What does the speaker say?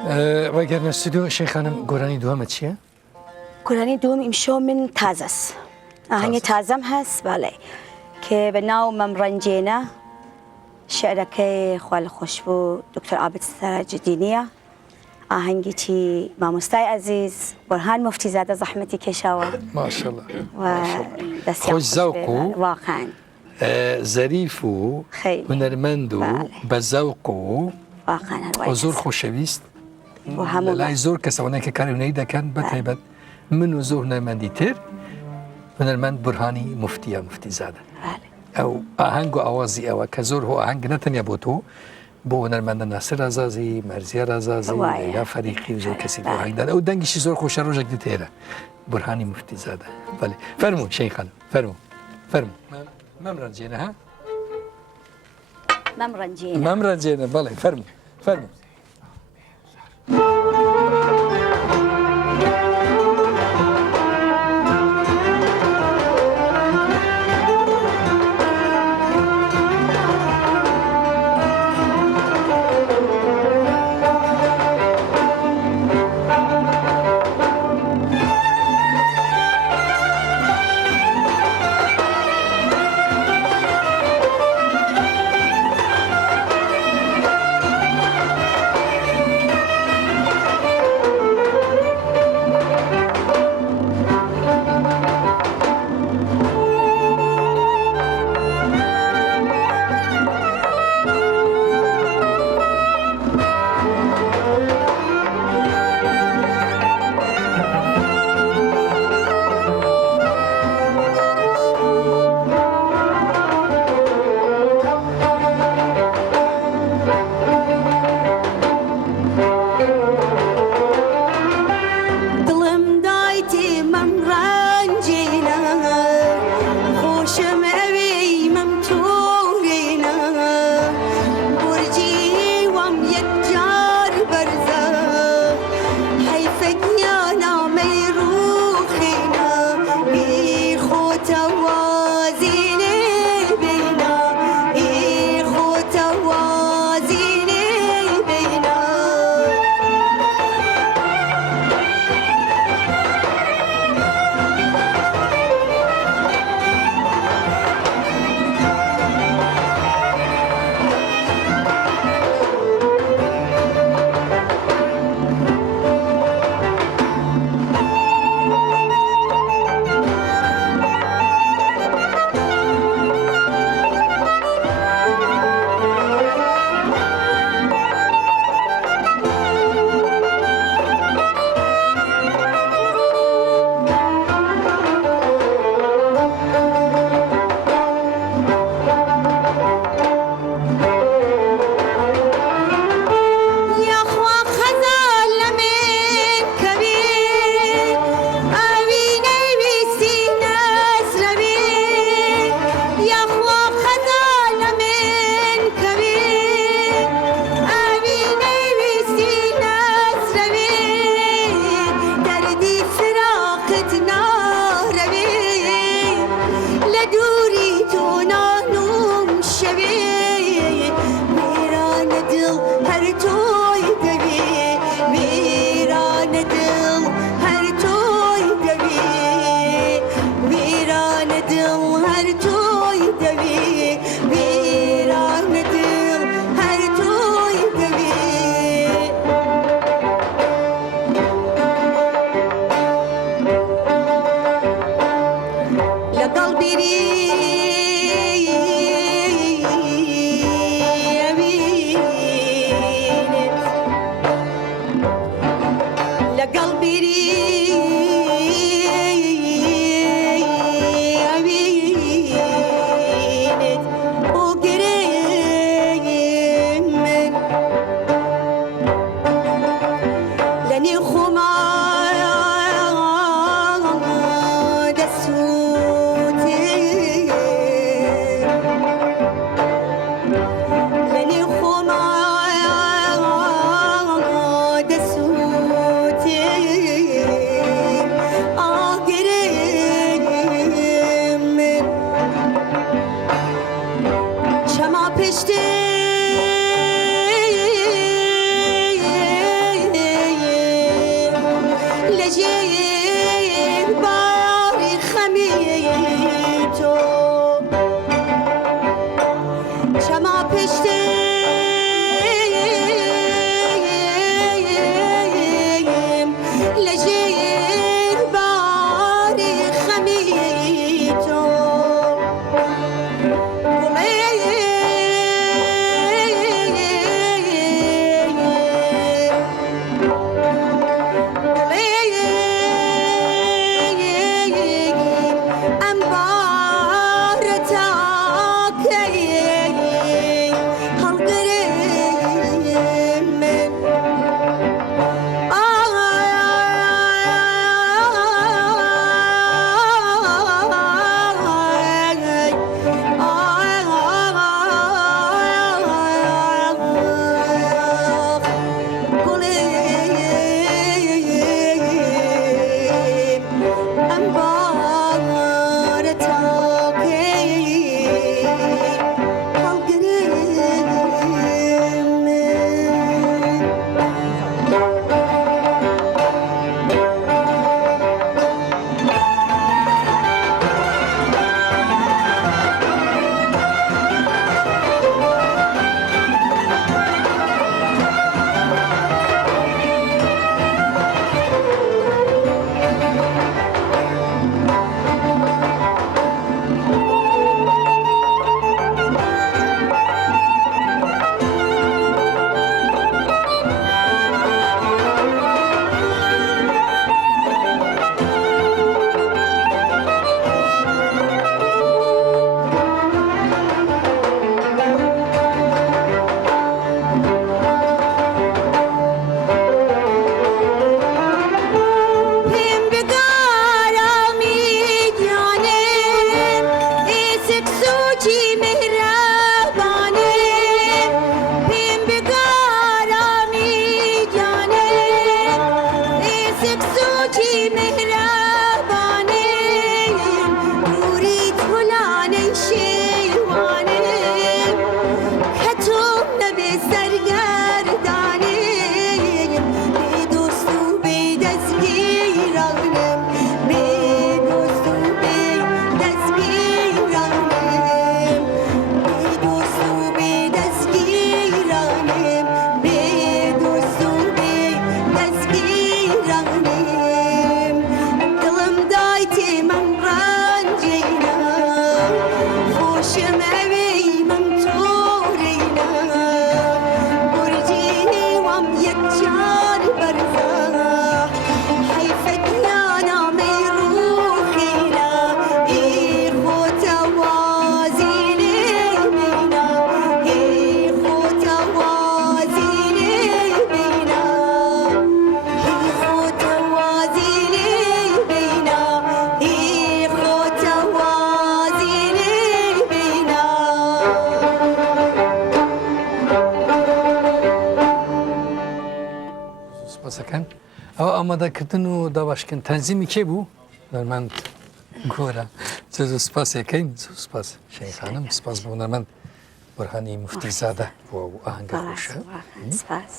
وەگەر نەستودیۆ شەیخانم گۆرانی دووەمە چییە؟ گۆرانی دووەم ئیمشۆ من تازەست ئاهەنگی تازەم هەست باڵێ کە بە ناو مەمڕەنجێنە شعرەکەی خوا لە خۆش بوو دکتۆر عابد سەراجدینیە ئاهەنگیی مامۆستای عەزیز بورهان مفتیزادە زەحمەتی کێشاوە ماشەڵڵا دەستیان خۆش زەوق و واقعاً زەریف و هونەرمەند و بە زەوق و واقعاً زۆر خۆشەویست لە لای زۆر کەسەوەنەی کە کاری هونەری دەکەن بەتایبەت من و زۆر هونەرمەندی تر هونەرمەند بورهانی مفتیە مفتیزادە ئەو ئاهەنگ و ئاوازی ئەوە کە زۆر هۆ ئاهەنگ نەتەنیا بۆ تۆ بۆ هونەرمەندە ناسر ئازازی مەرزیە ئازازی یا فەریقی و زۆر کەسی بۆ ئاهەنگدان ئەو دەنگیشی زۆر خۆشە ڕۆژێک دێرە بورهانی مفتیزادە بەڵێ فەرموو شەیخان فەرموو مەمڕەنجێنە ها مەمڕەنجێنە بەڵێ فەرموو فەرموو ئامادەکردن و داباشکن تەنزیمی کێ بوو هونەرمەند گۆرە زۆر سپاسێکەین زۆر سپاس شەیخانم سپاس بۆ هونەرمەند بورهانی مفتی زادە بۆ ئاهەنگە خۆشە سپاس